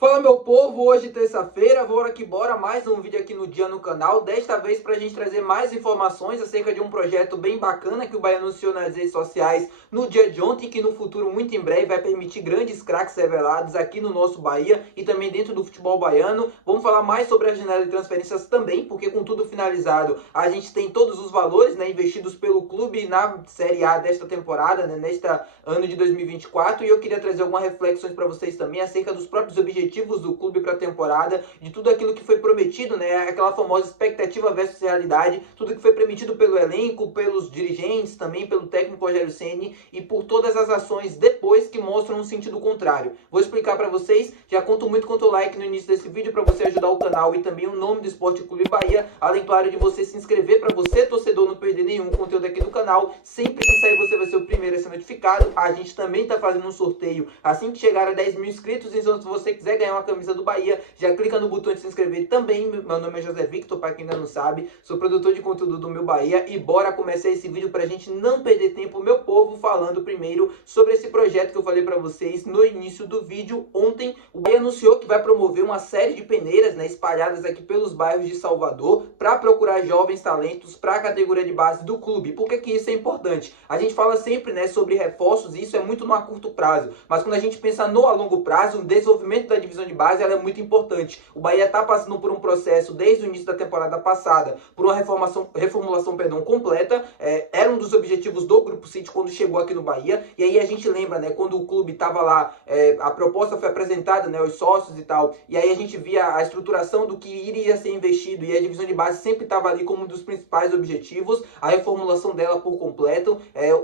Fala meu povo, hoje terça-feira, bora que bora, mais um vídeo aqui no dia no canal, desta vez para a gente trazer mais informações acerca de um projeto bem bacana que o Bahia anunciou nas redes sociais no dia de ontem, que no futuro muito em breve vai permitir grandes craques revelados aqui no nosso Bahia e também dentro do futebol baiano. Vamos falar mais sobre a janela de transferências também, porque com tudo finalizado a gente tem todos os valores, né, investidos pelo clube na Série A desta temporada, né, nesta ano de 2024, e eu queria trazer algumas reflexões para vocês também acerca dos próprios objetivos do clube para a temporada, de tudo aquilo que foi prometido, né, aquela famosa expectativa versus realidade, tudo que foi prometido pelo elenco, pelos dirigentes, também pelo técnico Rogério Ceni e por todas as ações depois que mostram um sentido contrário. Vou explicar para vocês, já conto muito com o like no início desse vídeo para você ajudar o canal e também o nome do Esporte Clube Bahia, além, claro, de você se inscrever para você, torcedor, não perder nenhum conteúdo aqui do canal. Sempre que sair você vai ser o primeiro a ser notificado. A gente também está fazendo um sorteio assim que chegar a 10 mil inscritos, então se você quiser ganhar uma camisa do Bahia, já clica no botão de se inscrever também. Meu nome é José Victor, para quem ainda não sabe, sou produtor de conteúdo do Meu Bahia e bora começar esse vídeo pra gente não perder tempo, meu povo, falando primeiro sobre esse projeto que eu falei para vocês no início do vídeo. Ontem o Bahia anunciou que vai promover uma série de peneiras, né, espalhadas aqui pelos bairros de Salvador para procurar jovens talentos para a categoria de base do clube. Por que que isso é importante? A gente fala sempre, né, sobre reforços e isso é muito no a curto prazo, mas quando a gente pensa no a longo prazo, o desenvolvimento da divisão de base ela é muito importante. O Bahia está passando por um processo desde o início da temporada passada, por uma reformulação completa. Era um dos objetivos do Grupo City quando chegou aqui no Bahia, e aí a gente lembra, né, quando o clube estava lá, a proposta foi apresentada, né, aos sócios e tal, e aí a gente via a estruturação do que iria ser investido, e a divisão de base sempre estava ali como um dos principais objetivos, a reformulação dela por completo.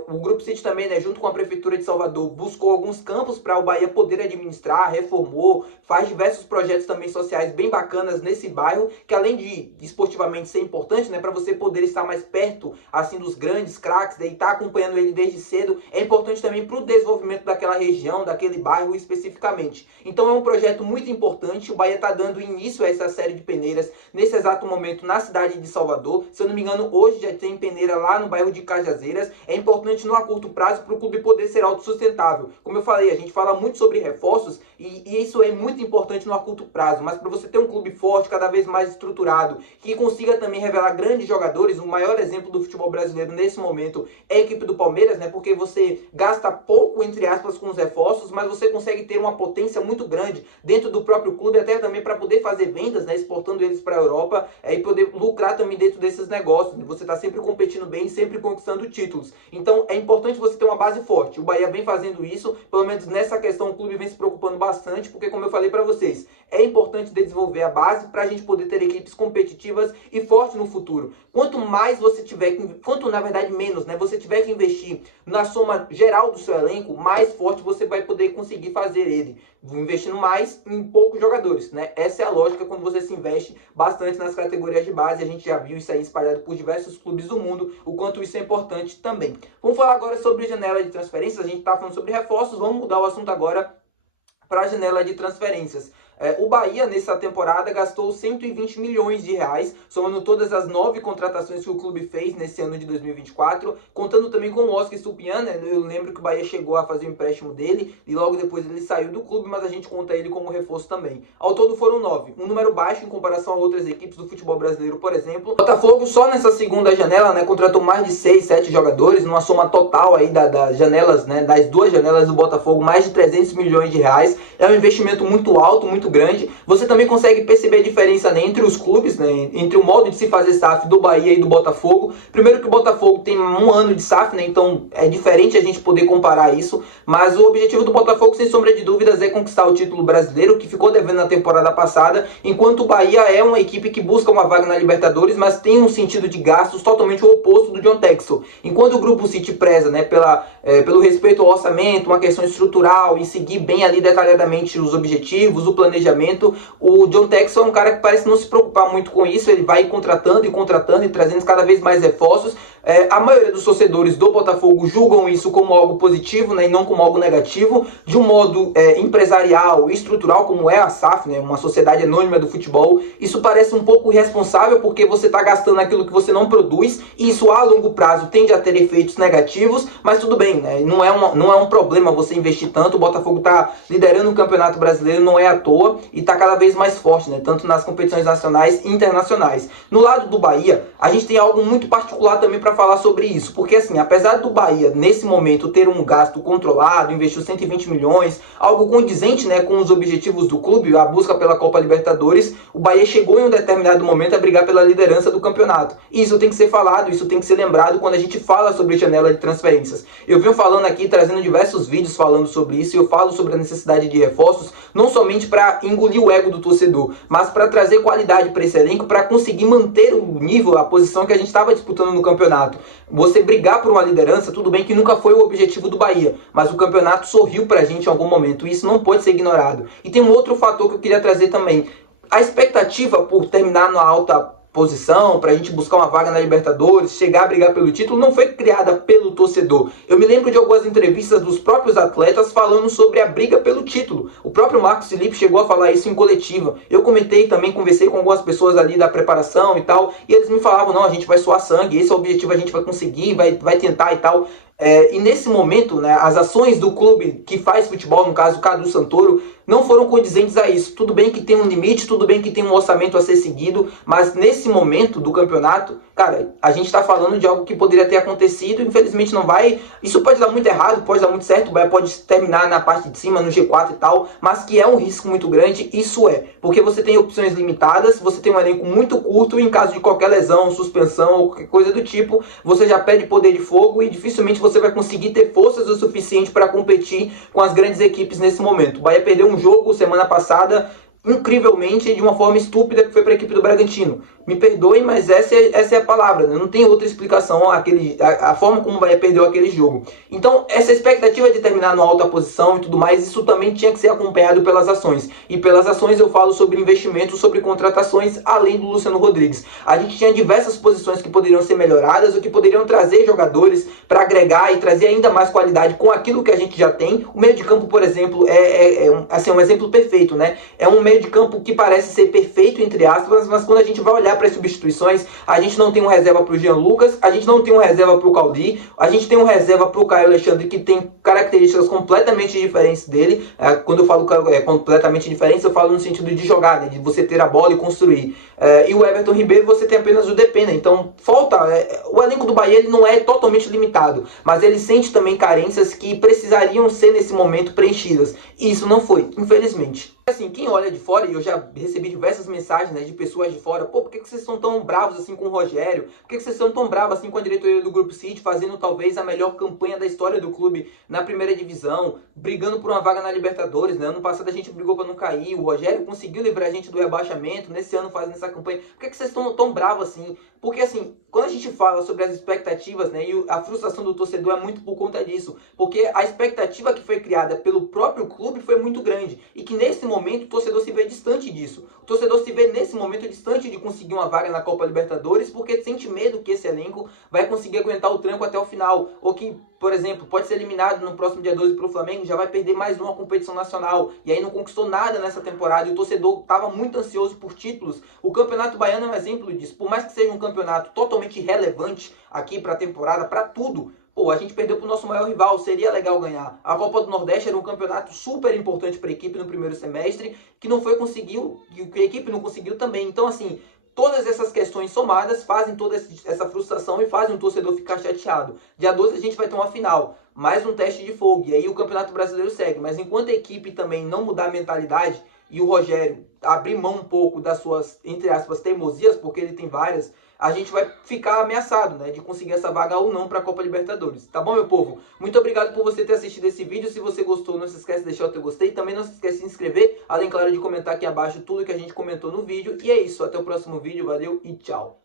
O Grupo City também, né, junto com a Prefeitura de Salvador, buscou alguns campos para o Bahia poder administrar, reformou, faz diversos projetos também sociais bem bacanas nesse bairro, que além de esportivamente ser importante, né, para você poder estar mais perto assim dos grandes craques, né, e estar acompanhando ele desde cedo, é importante também para o desenvolvimento daquela região, daquele bairro especificamente. Então é um projeto muito importante. O Bahia está dando início a essa série de peneiras nesse exato momento na cidade de Salvador. Se eu não me engano, hoje já tem peneira lá no bairro de Cajazeiras. É importante no a curto prazo para o clube poder ser autossustentável. Como eu falei, a gente fala muito sobre reforços e isso é muito importante no a curto prazo, mas para você ter um clube forte, cada vez mais estruturado, que consiga também revelar grandes jogadores, o maior exemplo do futebol brasileiro nesse momento é a equipe do Palmeiras, né? Porque você gasta pouco, entre aspas, com os reforços, mas você consegue ter uma potência muito grande dentro do próprio clube, até também para poder fazer vendas, né? Exportando eles para a Europa, e poder lucrar também dentro desses negócios, né? Você está sempre competindo bem, sempre conquistando títulos. Então é importante você ter uma base forte. O Bahia vem fazendo isso, pelo menos nessa questão o clube vem se preocupando bastante, porque como eu falei para vocês, é importante desenvolver a base para a gente poder ter equipes competitivas e fortes no futuro. Quanto mais você tiver que, quanto na verdade menos, né, você tiver que investir na soma geral do seu elenco, mais forte você vai poder conseguir fazer ele, investindo mais em poucos jogadores, né? Essa é a lógica quando você se investe bastante nas categorias de base. A gente já viu isso aí espalhado por diversos clubes do mundo, o quanto isso é importante também. Vamos falar agora sobre janela de transferências. A gente está falando sobre reforços, vamos mudar o assunto agora para a janela de transferências. O Bahia, nessa temporada, gastou 120 milhões de reais, somando todas as 9 contratações que o clube fez nesse ano de 2024, contando também com o Oscar Stupian, né? Eu lembro que o Bahia chegou a fazer o empréstimo dele e logo depois ele saiu do clube, mas a gente conta ele como reforço também. Ao todo foram 9, um número baixo em comparação a outras equipes do futebol brasileiro, por exemplo. O Botafogo, só nessa segunda janela, né, contratou mais de 6, 7 jogadores, numa soma total aí das janelas, né, das duas janelas do Botafogo, mais de 300 milhões de reais. É um investimento muito alto, muito grande. Você também consegue perceber a diferença, né, entre os clubes, né, entre o modo de se fazer SAF do Bahia e do Botafogo. Primeiro que o Botafogo tem um ano de SAF, né, então é diferente a gente poder comparar isso, mas o objetivo do Botafogo, sem sombra de dúvidas, é conquistar o título brasileiro, que ficou devendo na temporada passada, enquanto o Bahia é uma equipe que busca uma vaga na Libertadores, mas tem um sentido de gastos totalmente o oposto do John Texel. Enquanto o Grupo City preza, né, pelo respeito ao orçamento, uma questão estrutural e seguir bem ali detalhadamente os objetivos, o planejamento, o John Texel é um cara que parece não se preocupar muito com isso. Ele vai contratando e trazendo cada vez mais reforços. A maioria dos torcedores do Botafogo julgam isso como algo positivo, né, e não como algo negativo, de um modo empresarial e estrutural, como é a SAF, né, uma sociedade anônima do futebol. Isso parece um pouco irresponsável, porque você está gastando aquilo que você não produz, e isso a longo prazo tende a ter efeitos negativos, mas tudo bem, né, não é um problema você investir tanto. O Botafogo está liderando o Campeonato Brasileiro, não é à toa. boa e está cada vez mais forte, né? Tanto nas competições nacionais e internacionais. No lado do Bahia, a gente tem algo muito particular também para falar sobre isso, porque assim, apesar do Bahia nesse momento ter um gasto controlado, investiu 120 milhões, algo condizente, né, com os objetivos do clube, a busca pela Copa Libertadores, o Bahia chegou em um determinado momento a brigar pela liderança do campeonato. E isso tem que ser falado, isso tem que ser lembrado quando a gente fala sobre janela de transferências. Eu venho falando aqui, trazendo diversos vídeos falando sobre isso, e eu falo sobre a necessidade de reforços, não somente para engolir o ego do torcedor, mas para trazer qualidade para esse elenco, para conseguir manter o nível, a posição que a gente estava disputando no campeonato. Você brigar por uma liderança, tudo bem que nunca foi o objetivo do Bahia, mas o campeonato sorriu pra gente em algum momento, e isso não pode ser ignorado. E tem um outro fator que eu queria trazer também. A expectativa por terminar na alta posição, pra gente buscar uma vaga na Libertadores, chegar a brigar pelo título, não foi criada pelo torcedor. Eu me lembro de algumas entrevistas dos próprios atletas falando sobre a briga pelo título. O próprio Marcos Felipe chegou a falar isso em coletiva. Eu comentei também, conversei com algumas pessoas ali da preparação e tal, e eles me falavam, não, a gente vai suar sangue, esse é o objetivo, a gente vai conseguir, vai tentar e tal. E nesse momento, né, as ações do clube que faz futebol, no caso o Cadu Santoro, não foram condizentes a isso. Tudo bem que tem um limite, tudo bem que tem um orçamento a ser seguido, mas nesse momento do campeonato, cara, a gente está falando de algo que poderia ter acontecido, infelizmente não vai. Isso pode dar muito errado, pode dar muito certo, o Bahia pode terminar na parte de cima, no G4 e tal, mas que é um risco muito grande, isso é. Porque você tem opções limitadas, você tem um elenco muito curto, e em caso de qualquer lesão, suspensão ou qualquer coisa do tipo, você já perde poder de fogo e dificilmente você vai conseguir ter forças o suficiente para competir com as grandes equipes nesse momento. O Bahia perdeu um jogo semana passada, incrivelmente, de uma forma estúpida, que foi para a equipe do Bragantino. Me perdoem, mas essa é a palavra, né? Não tem outra explicação a forma como o Bahia perdeu aquele jogo. Então, essa expectativa de terminar na alta posição e tudo mais, isso também tinha que ser acompanhado pelas ações. E pelas ações eu falo sobre investimentos, sobre contratações, além do Luciano Rodrigues. A gente tinha diversas posições que poderiam ser melhoradas, ou que poderiam trazer jogadores para agregar e trazer ainda mais qualidade com aquilo que a gente já tem. O meio de campo, por exemplo, um exemplo perfeito, né? É um meio de campo que parece ser perfeito, entre aspas, mas quando a gente vai olhar para as substituições, a gente não tem um reserva para o Jean Lucas, a gente não tem um reserva para o Caldi, a gente tem um reserva para o Caio Alexandre, que tem características completamente diferentes dele. Quando eu falo completamente diferentes, eu falo no sentido de jogar, né? De você ter a bola e construir. E o Everton Ribeiro, você tem apenas o Depena. Então falta, o elenco do Bahia ele não é totalmente limitado, mas ele sente também carências que precisariam ser nesse momento preenchidas, e isso não foi, infelizmente. Assim, quem olha de fora, e eu já recebi diversas mensagens, né, de pessoas de fora, pô, por que vocês são tão bravos assim com o Rogério? Por que vocês são tão bravos assim com a diretoria do Grupo City, fazendo talvez a melhor campanha da história do clube na primeira divisão, brigando por uma vaga na Libertadores, né? Ano passado a gente brigou para não cair, o Rogério conseguiu livrar a gente do rebaixamento, nesse ano fazendo essa campanha. Por que vocês estão tão bravos assim? Porque assim, quando a gente fala sobre as expectativas, né, e a frustração do torcedor é muito por conta disso, porque a expectativa que foi criada pelo próprio clube foi muito grande, e que nesse momento o torcedor se vê distante disso. O torcedor se vê nesse momento distante de conseguir uma vaga na Copa Libertadores, porque sente medo que esse elenco vai conseguir aguentar o tranco até o final, ou que, por exemplo, pode ser eliminado no próximo dia 12 para o Flamengo, já vai perder mais uma competição nacional, e aí não conquistou nada nessa temporada, e o torcedor estava muito ansioso por títulos. O Campeonato Baiano é um exemplo disso. Por mais que seja um campeonato totalmente relevante aqui para a temporada, para tudo, pô, a gente perdeu para o nosso maior rival, seria legal ganhar. A Copa do Nordeste era um campeonato super importante para a equipe no primeiro semestre, que não foi conseguiu, que a equipe não conseguiu também. Então, assim, todas essas questões somadas fazem toda essa frustração e fazem o torcedor ficar chateado. Dia 12 a gente vai ter uma final, mais um teste de fogo, e aí o Campeonato Brasileiro segue. Mas enquanto a equipe também não mudar a mentalidade, e o Rogério abrir mão um pouco das suas, entre aspas, teimosias, porque ele tem várias, a gente vai ficar ameaçado, né, de conseguir essa vaga ou não para a Copa Libertadores. Tá bom, meu povo? Muito obrigado por você ter assistido esse vídeo. Se você gostou, não se esquece de deixar o teu gostei. Também não se esquece de se inscrever, além, claro, de comentar aqui abaixo tudo que a gente comentou no vídeo. E é isso, até o próximo vídeo. Valeu e tchau!